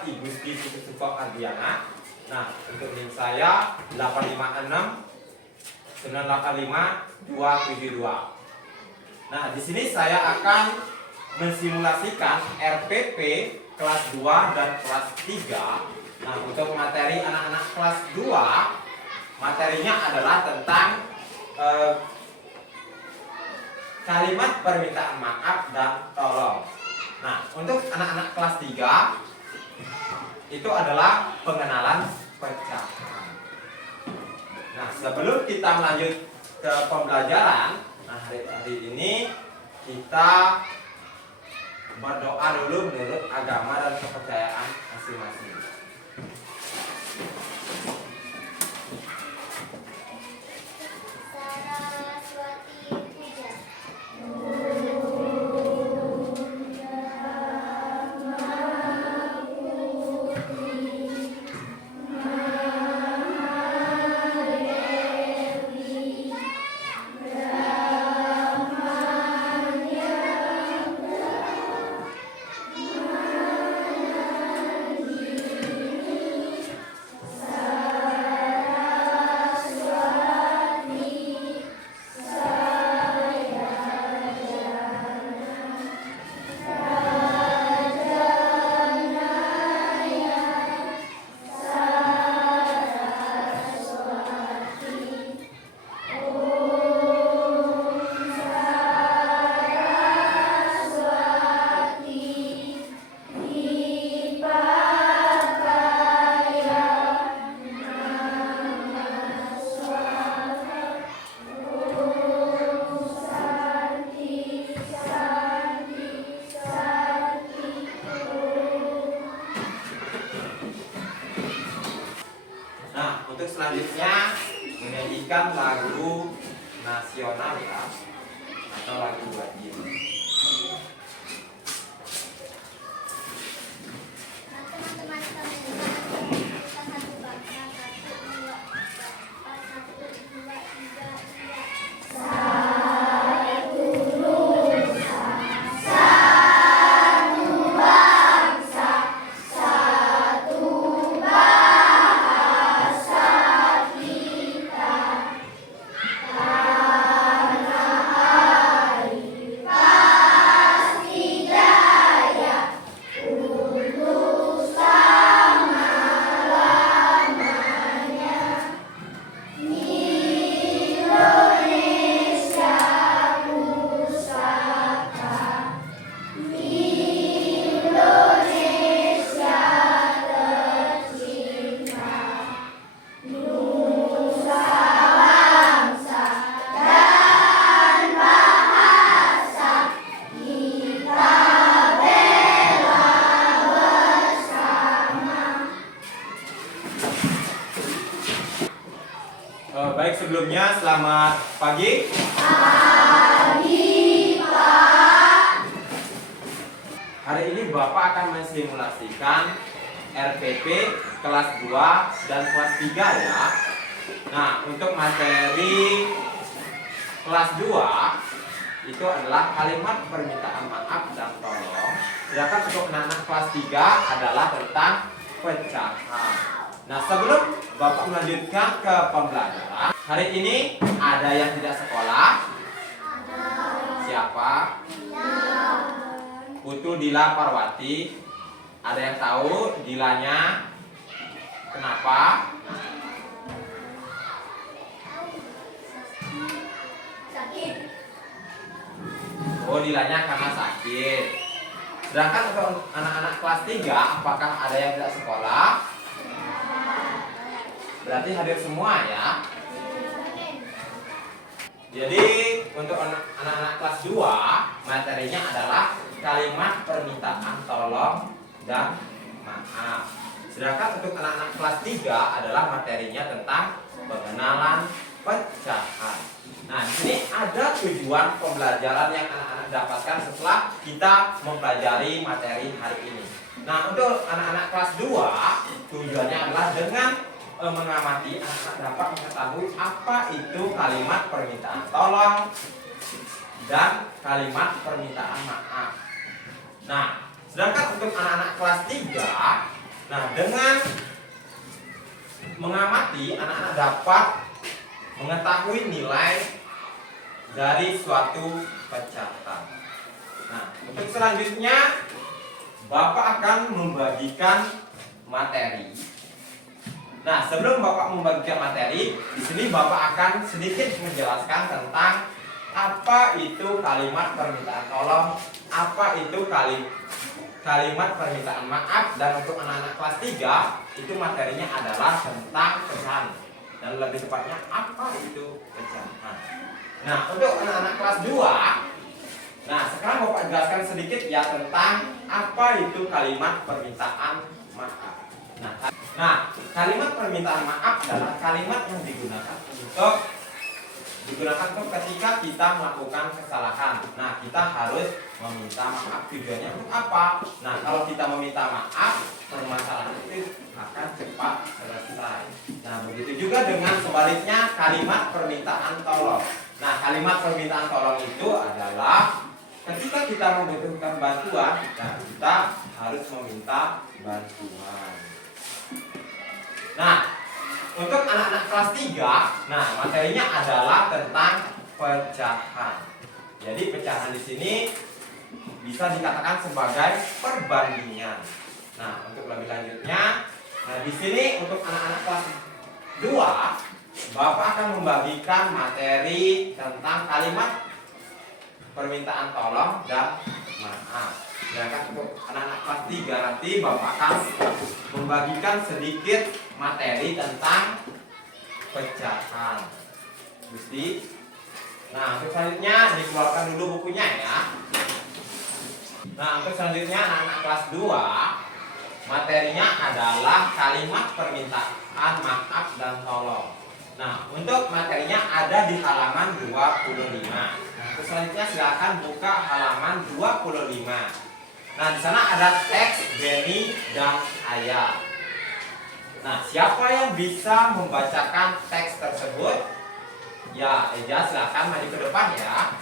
Bapak Ibu Gusti Sukuk Ardiana. Nah, untuk NIM saya 856 985 272. Nah, di sini saya akan mensimulasikan RPP kelas 2 dan kelas 3. Nah, untuk materi anak-anak kelas 2, materinya adalah tentang kalimat permintaan maaf dan tolong. Nah, untuk anak-anak kelas 3 itu adalah pengenalan pecahan. Nah, sebelum kita lanjut ke pembelajaran, nah hari ini kita berdoa dulu menurut agama dan kepercayaan masing-masing. Nah, untuk selanjutnya menyanyikan lagu nasional ya, atau lagu wajib. Baik, sebelumnya selamat pagi. Pagi, Pak. Hari ini Bapak akan mensimulasikan RPP kelas 2 dan kelas 3 ya. Nah, untuk materi kelas 2 itu adalah kalimat permintaan maaf dan tolong. Sedangkan untuk anak-anak kelas 3 adalah tentang pecahan. Nah, sebelum Bapak melanjutkan ke pembelajaran, hari ini ada yang tidak sekolah? Siapa? Putu Dila Parwati. Ada yang tahu Dilanya kenapa? Sakit. Oh, Dilanya karena sakit. Sedangkan untuk anak-anak kelas 3, apakah ada yang tidak sekolah? Berarti hadir semua ya. Jadi untuk anak-anak kelas 2, materinya adalah kalimat permintaan tolong dan maaf. Sedangkan untuk anak-anak kelas 3 adalah materinya tentang pengenalan pecahan. Nah, di sini ada tujuan pembelajaran yang anak-anak dapatkan setelah kita mempelajari materi hari ini. Nah, untuk anak-anak kelas 2, tujuannya adalah dengan mengamati anak dapat mengetahui apa itu kalimat permintaan tolong dan kalimat permintaan maaf. Nah, sedangkan untuk anak-anak kelas 3 Nah, dengan mengamati, anak-anak dapat mengetahui nilai dari suatu pecahan. Nah, untuk selanjutnya Bapak akan membagikan materi. Nah, sebelum Bapak membagikan materi, di sini Bapak akan sedikit menjelaskan tentang apa itu kalimat permintaan tolong, apa itu kalimat permintaan maaf, dan untuk anak-anak kelas 3 itu materinya adalah tentang pecahan. Dan lebih tepatnya apa itu pecahan. Nah, untuk anak-anak kelas 2, nah, sekarang Bapak jelaskan sedikit ya tentang apa itu kalimat permintaan maaf. Nah, kalimat permintaan maaf adalah kalimat yang digunakan untuk ketika kita melakukan kesalahan. Nah, kita harus meminta maaf. Tujuannya untuk apa? Nah, kalau kita meminta maaf, permasalahan itu akan cepat selesai. Nah, begitu juga dengan sebaliknya kalimat permintaan tolong. Nah, kalimat permintaan tolong itu adalah ketika kita membutuhkan bantuan, nah kita harus meminta bantuan. Nah, untuk anak-anak kelas 3, nah materinya adalah tentang pecahan. Jadi pecahan di sini bisa dikatakan sebagai perbandingan. Nah, untuk lebih lanjutnya, nah di sini untuk anak-anak kelas 2, Bapak akan membagikan materi tentang kalimat permintaan tolong dan maaf. Sedangkan untuk anak-anak kelas 3 nanti Bapak akan membagikan sedikit materi tentang pecahan. Gusti. Nah, untuk selanjutnya dikeluarkan dulu bukunya ya. Nah, untuk selanjutnya anak-anak kelas 2 materinya adalah kalimat permintaan maaf dan tolong. Nah, untuk materinya ada di halaman 25. Nah, selanjutnya silakan buka halaman 25. Nah, di sana ada teks Benny dan Ayah. Nah, siapa yang bisa membacakan teks tersebut? Ya, Eja silakan maju ke depan ya.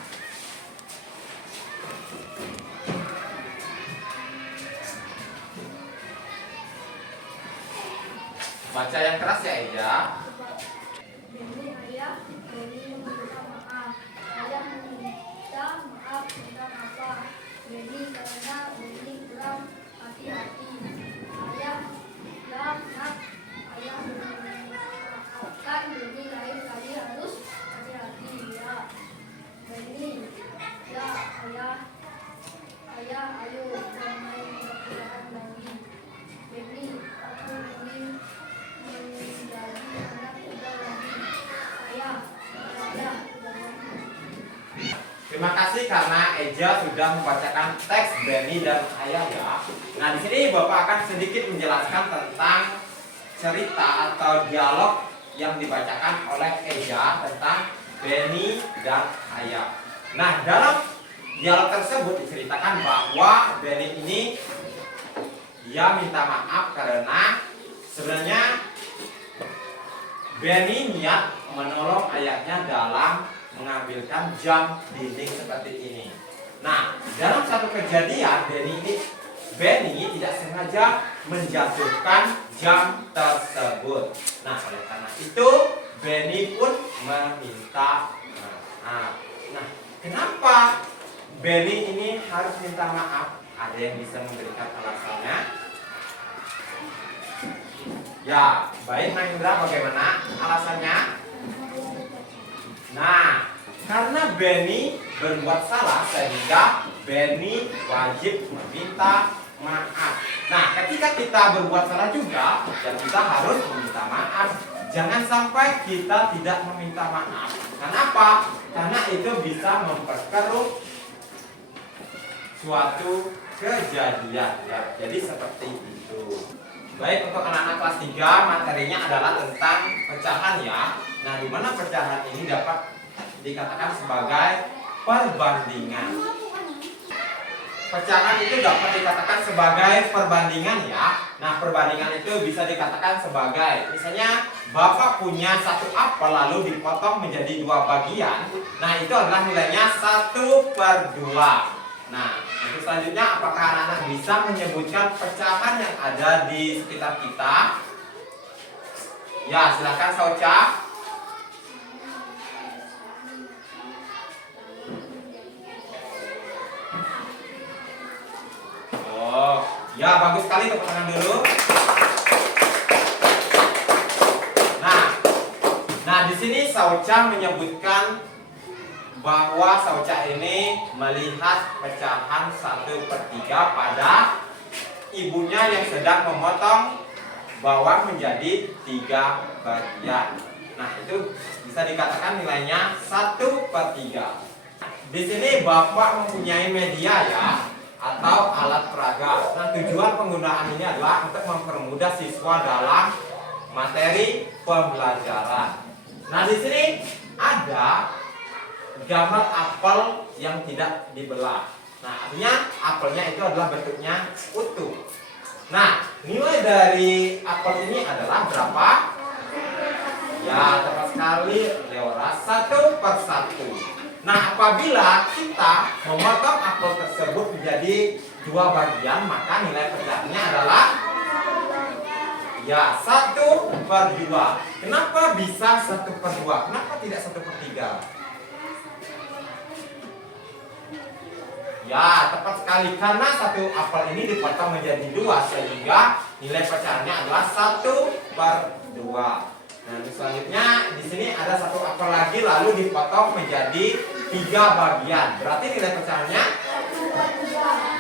Baca yang keras ya, Eja. Benny, Ayah, Benny meminta maaf. Ayah meminta maaf tentang apa? Benny karena Benny kurang hati-hati. Ayah bilang, nak, Ayah memaafkan Benny lain kali harus hati-hati ya. Benny, ya Ayah, ayo jangan main berat lagi. Benny, aku ingin menjadi anak muda lagi. Ayah, Terima kasih karena Eja sudah membacakan teks Benny dan Ayah ya. Nah, di sini Bapak akan sedikit menjelaskan tentang cerita atau dialog yang dibacakan oleh Eja tentang Benny dan Ayah. Nah, dalam dialog tersebut diceritakan bahwa Benny ini dia minta maaf karena sebenarnya Benny niat menolong ayahnya dalam mengambilkan jam dinding seperti ini. Nah, dalam satu kejadian Benny tidak sengaja menjatuhkan jam tersebut. Nah, oleh karena itu Benny pun meminta maaf. Nah, kenapa Benny ini harus minta maaf? Ada yang bisa memberikan alasannya? Ya, baik Mahendra, bagaimana alasannya? Nah, karena Benny berbuat salah sehingga Benny wajib meminta maaf. Nah, ketika kita berbuat salah juga, ya kita harus meminta maaf. Jangan sampai kita tidak meminta maaf. Kenapa? Karena itu bisa memperkeruh suatu kejadian ya. Jadi seperti itu. Baik, untuk anak-anak kelas 3 materinya adalah tentang pecahan ya. Nah, di mana pecahan ini dapat dikatakan sebagai perbandingan. Pecahan itu dapat dikatakan sebagai perbandingan ya. Nah, perbandingan itu bisa dikatakan sebagai misalnya Bapak punya satu apel lalu dipotong menjadi 2 bagian. Nah, itu adalah nilainya 1/2. Nah, untuk selanjutnya apakah anak-anak bisa menyebutkan pecahan yang ada di sekitar kita? Ya, silakan Sauca. Oh, ya bagus sekali, tepuk tangan dulu. Nah, di sini Sauca menyebutkan bahwa Sauca ini melihat pecahan 1/3 pada ibunya yang sedang memotong bawang menjadi 3 bagian. Nah, itu bisa dikatakan nilainya 1/3. Di sini Bapak mempunyai media ya, atau alat peraga. Nah, tujuan penggunaan ini adalah untuk mempermudah siswa dalam materi pembelajaran. Nah, di sini ada gambar apel yang tidak dibelah. Nah, artinya apelnya itu adalah bentuknya utuh. Nah, nilai dari apel ini adalah berapa? Ya, tepat sekali Leora, 1/1. Nah, apabila kita memotong apel tersebut menjadi 2 bagian, maka nilai pecahannya adalah ya 1/2. Kenapa bisa 1/2? Kenapa tidak 1/3? Ya, tepat sekali, karena satu apel ini dipotong menjadi 2 sehingga nilai pecahannya adalah 1/2. Nah, selanjutnya di sini ada satu apel lagi lalu dipotong menjadi 3 bagian. Berarti nilai pecahannya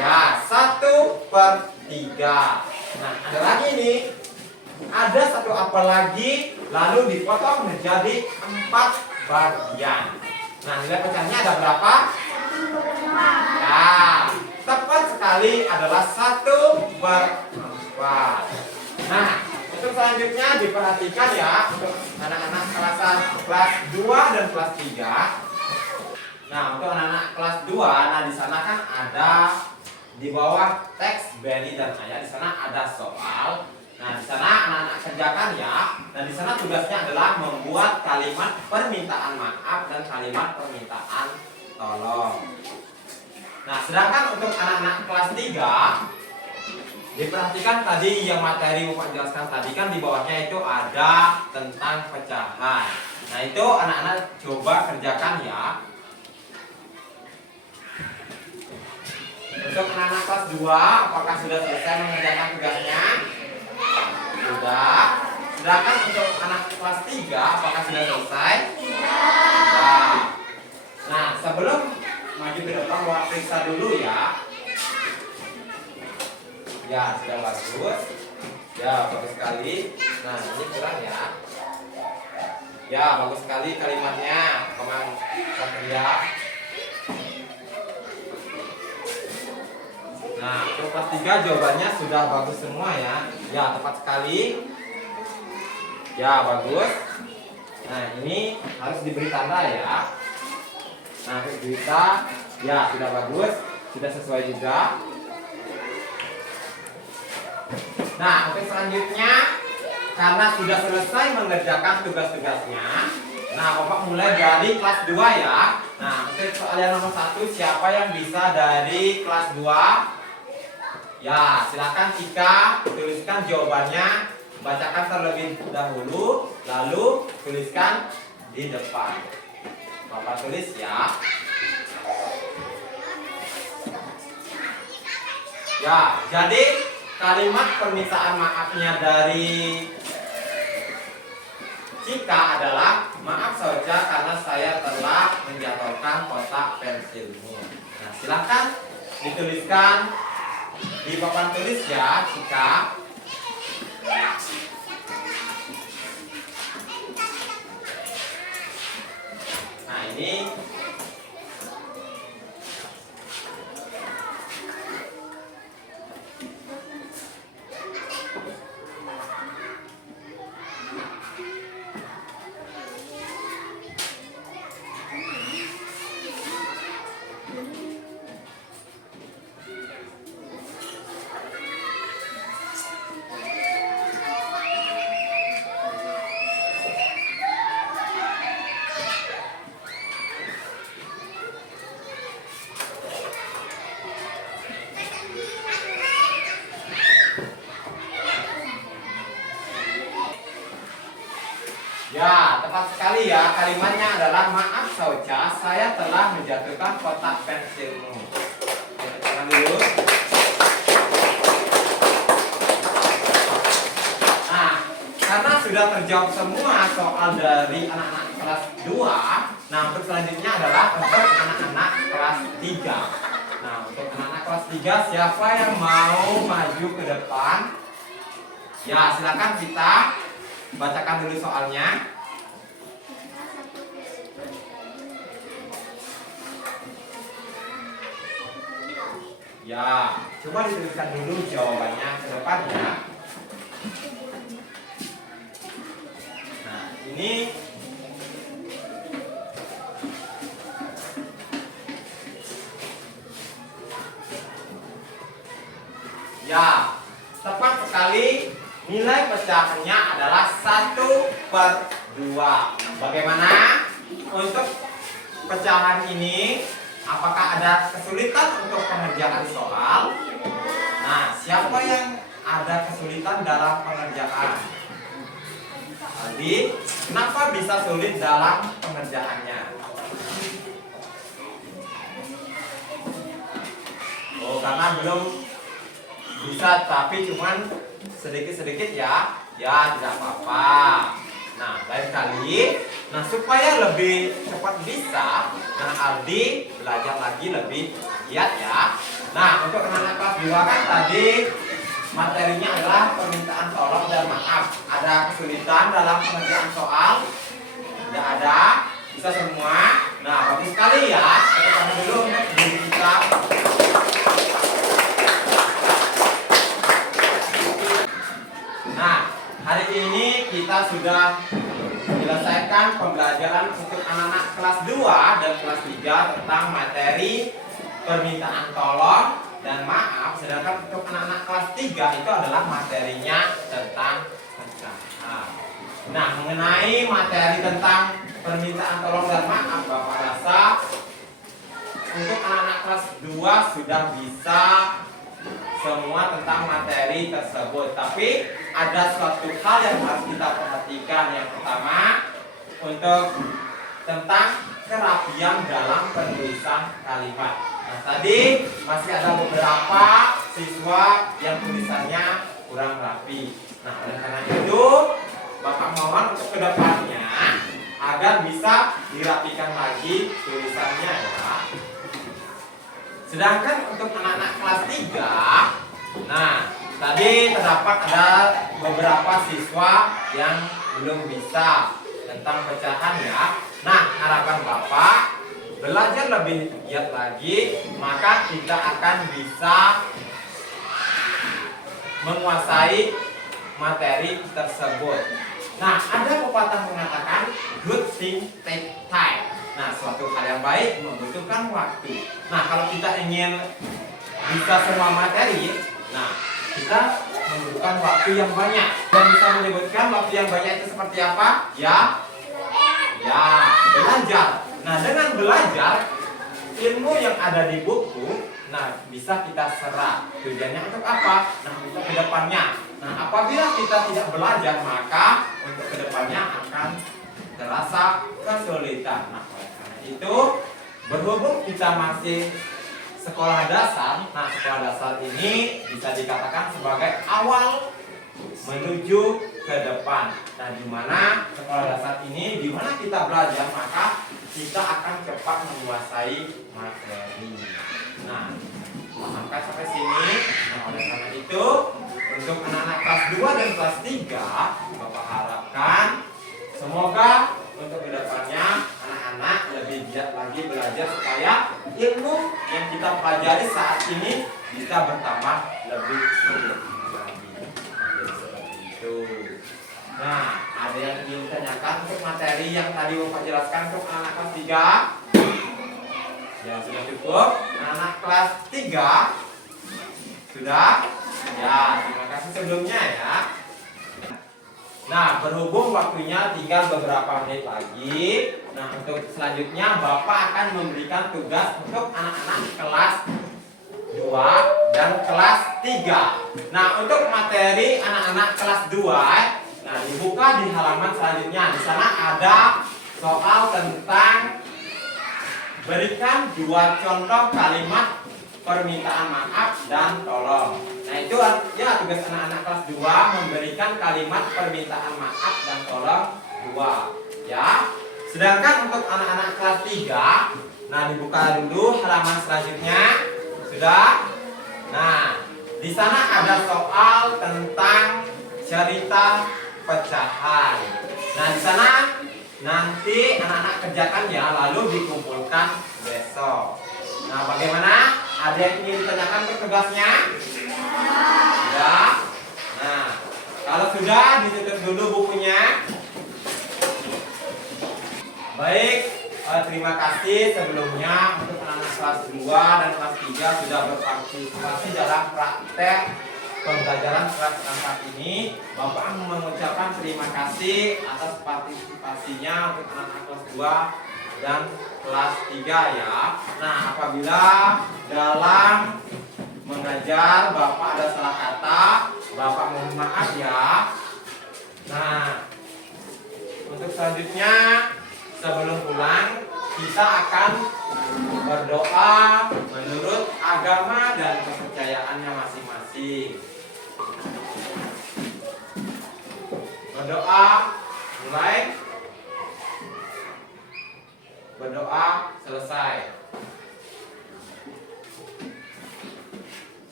ya 1/3. Nah, ada lagi nih. Ada satu apel lagi lalu dipotong menjadi 4 bagian. Nah, nilai pecahannya ada berapa? Ya, tepat sekali adalah 1/4. Nah, untuk selanjutnya diperhatikan ya untuk anak-anak kelas 2 dan kelas 3. Nah, untuk anak-anak kelas 2, nah di sana kan ada di bawah teks Benny dan Ayah, di sana ada soal. Nah, di sana anak-anak kerjakan ya. Dan di sana tugasnya adalah membuat kalimat permintaan maaf dan kalimat permintaan tolong. Nah, sedangkan untuk anak-anak kelas 3 diperhatikan tadi yang materi Bapak jelaskan tadi kan di bawahnya itu ada tentang pecahan. Nah, itu anak-anak coba kerjakan ya. Untuk anak-anak kelas 2, apakah sudah selesai mengerjakan tugasnya? Sudah. Sedangkan untuk anak kelas 3, apakah sudah selesai? Sudah. Nah, sebelum maju ke depan, Bapak periksa dulu ya. Ya, sudah bagus. Ya, bagus sekali. Nah, ini kurang ya. Ya, bagus sekali kalimatnya, Komang Satria. Nah, untuk kelas 3 jawabannya sudah bagus semua ya. Ya, tepat sekali. Ya, bagus. Nah, ini harus diberi tanda ya. Nah, berita ya sudah bagus, sudah sesuai juga. Nah, untuk selanjutnya karena sudah selesai mengerjakan tugas-tugasnya, nah Bapak mulai dari kelas 2 ya. Nah, untuk soal yang nomor 1, siapa yang bisa dari kelas 2? Ya, silakan Tika tuliskan jawabannya, bacakan terlebih dahulu, lalu tuliskan di depan. Bapak tulis ya. Ya, jadi kalimat permintaan maafnya dari Cika adalah, maaf saja karena saya telah menjatuhkan kotak pensilmu. Nah, silakan dituliskan di papan tulis ya, Cika. Nah, ini sekali ya, kalimatnya adalah maaf Sauca, saya telah menjatuhkan kotak pensilmu. Jangan dulu. Nah, karena sudah terjawab semua soal dari anak-anak kelas 2, nah untuk selanjutnya adalah untuk anak-anak kelas 3. Nah, untuk anak-anak kelas 3, siapa yang mau maju ke depan? Ya, silakan kita bacakan dulu soalnya. Ya, coba dituliskan dulu jawabannya ke depannya. Nah, ini ya, tepat sekali. Nilai pecahannya adalah 1/2. Bagaimana untuk pecahan ini? Apakah ada kesulitan untuk pengerjaan soal? Nah, siapa yang ada kesulitan dalam pengerjaan? Aldi, kenapa bisa sulit dalam pengerjaannya? Oh, karena belum bisa, tapi cuman sedikit-sedikit ya. Ya, tidak apa-apa. Nah, lain kali. Nah, supaya lebih cepat bisa, nah Aldi belajar lagi lebih giat ya. Nah, untuk anak-anak kelas 2 kan tadi materinya adalah permintaan tolong dan maaf. Ada kesulitan dalam pengerjaan soal? Tidak ada? Bisa semua? Nah, bagus sekali ya. Kita dulu untuk diri kita. Nah, hari ini kita sudah menyelesaikan pembelajaran untuk anak-anak kelas 2 dan kelas 3 tentang materi permintaan tolong dan maaf. Sedangkan untuk anak-anak kelas 3 itu adalah materinya tentang pecahan. Nah, mengenai materi tentang permintaan tolong dan maaf, Bapak rasa untuk anak-anak kelas 2 sudah bisa semua tentang materi tersebut. Tapi ada suatu hal yang harus kita perhatikan. Yang pertama, untuk tentang kerapian dalam penulisan kalimat. Nah, tadi masih ada beberapa siswa yang tulisannya kurang rapi. Nah, oleh karena itu Bapak mohon untuk kedepannya agar bisa dirapikan lagi tulisannya ya. Sedangkan untuk anak-anak kelas 3, nah tadi terdapat ada beberapa siswa yang belum bisa tentang pecahan ya. Nah, harapan Bapak belajar lebih giat lagi, maka kita akan bisa menguasai materi tersebut. Nah, ada pepatah mengatakan good thing take time. Nah, suatu hal yang baik membutuhkan waktu. Nah, kalau kita ingin bisa semua materi, nah kita membutuhkan waktu yang banyak. Dan bisa menyebutkan waktu yang banyak itu seperti apa? Ya, belajar. Nah, dengan belajar ilmu yang ada di buku, nah bisa kita serap. Tujuannya untuk apa? Nah, untuk kedepannya. Nah, apabila kita tidak belajar, maka untuk kedepannya akan terasa kesulitan. Nah, oleh karena itu berhubung kita masih sekolah dasar, nah sekolah dasar ini bisa dikatakan sebagai awal menuju ke depan. Nah, di mana sekolah dasar ini, di mana kita belajar, maka kita akan cepat menguasai materi. Nah, sampai sini. Nah, oleh karena itu untuk anak-anak kelas 2 dan kelas 3, Bapak harapkan semoga untuk kedepannya anak-anak lebih giat lagi belajar supaya ilmu yang kita pelajari saat ini bisa bertambah lebih lagi. Seperti itu. Nah, ada yang ingin ditanyakan untuk materi yang tadi Bapak jelaskan untuk anak kelas 3? Ya, sudah cukup. Anak kelas 3 sudah? Ya, terima kasih sebelumnya ya. Nah, berhubung waktunya tinggal beberapa menit lagi, nah untuk selanjutnya Bapak akan memberikan tugas untuk anak-anak kelas 2 dan kelas 3. Nah, untuk materi anak-anak kelas 2, nah dibuka di halaman selanjutnya. Di sana ada soal tentang berikan 2 contoh kalimat permintaan maaf dan tolong. Nah, itu ya tugas anak-anak kelas 2 memberikan kalimat permintaan maaf dan tolong 2 ya. Sedangkan untuk anak-anak kelas 3, nah dibuka dulu halaman selanjutnya. Sudah? Nah, di sana ada soal tentang cerita pecahan. Nah, di sana nanti anak-anak kerjakan ya, lalu dikumpulkan besok. Nah, bagaimana? Ada yang ingin ditanyakan ke tugasnya? Sudah? Nah, kalau sudah ditutup dulu bukunya. Baik, terima kasih sebelumnya untuk anak-anak kelas 2 dan kelas 3 sudah berpartisipasi dalam praktek pembelajaran surat perangkat ini. Bapak mengucapkan terima kasih atas partisipasinya untuk anak-anak kelas 2 dan kelas 3 ya. Nah, apabila dalam mengajar Bapak ada salah kata, Bapak mohon maaf ya. Nah, untuk selanjutnya sebelum pulang kita akan berdoa menurut agama dan kepercayaannya masing-masing. Berdoa mulai. Berdoa selesai.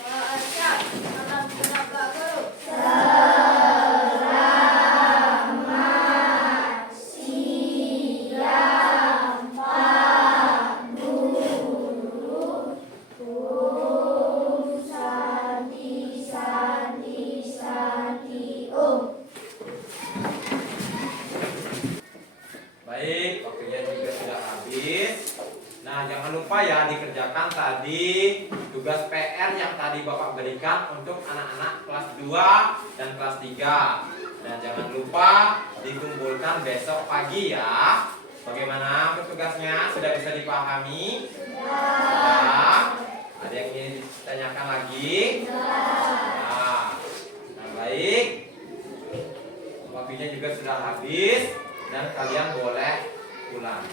Baca salam kenal Pak Guru. Baik, waktunya juga sudah habis. Nah, jangan lupa ya dikerjakan tadi tugas PR yang tadi Bapak berikan untuk anak-anak kelas 2 dan kelas 3. Dan jangan lupa dikumpulkan besok pagi ya. Bagaimana untuk tugasnya? Sudah bisa dipahami? Sudah. Ada yang ingin ditanyakan lagi? Nah, baik. Waktunya juga sudah habis. Dan kalian boleh pulang.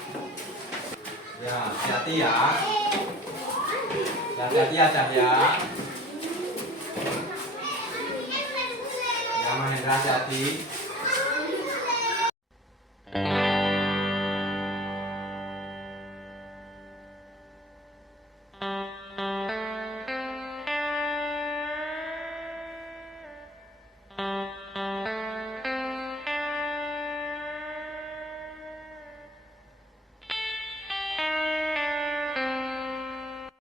Ya, hati-hati ya. Hati-hati ya, Cahya. Ya, Mahendra, hati-hati.